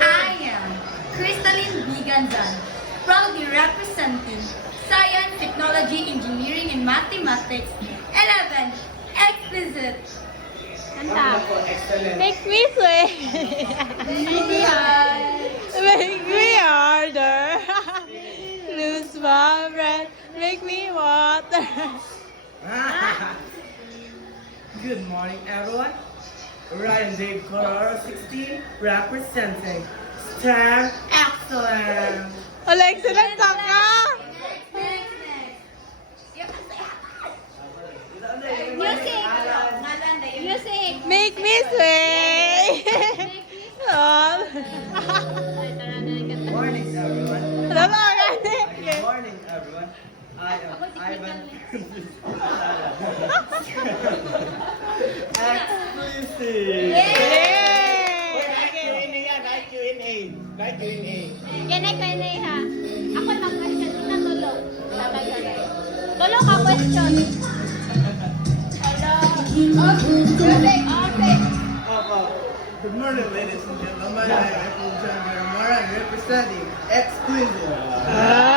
I am Crystalline Biganzan, proudly representing Science, Technology, Engineering, and Mathematics 11 Explicit. Kanta. Excellent. Make me sweat. Make me harder. Lose my breath. Make me water. Good morning, everyone. Ryan Dave Colorado 16, representing STEM Excellence. Alexa, nagtak ka! Music! Music! Make me sway! Oh. Morning, everyone. Ano ba ka? Good morning, everyone. I am Ivan. Exclusive. Yay! Ganay ka na ha. Ako mag-question. Ina tulo. Sabay-sabay. Tulo ka question. Hello. Music. Okay. Good morning, ladies and gentlemen. I am John Garamara, representing Exclusive.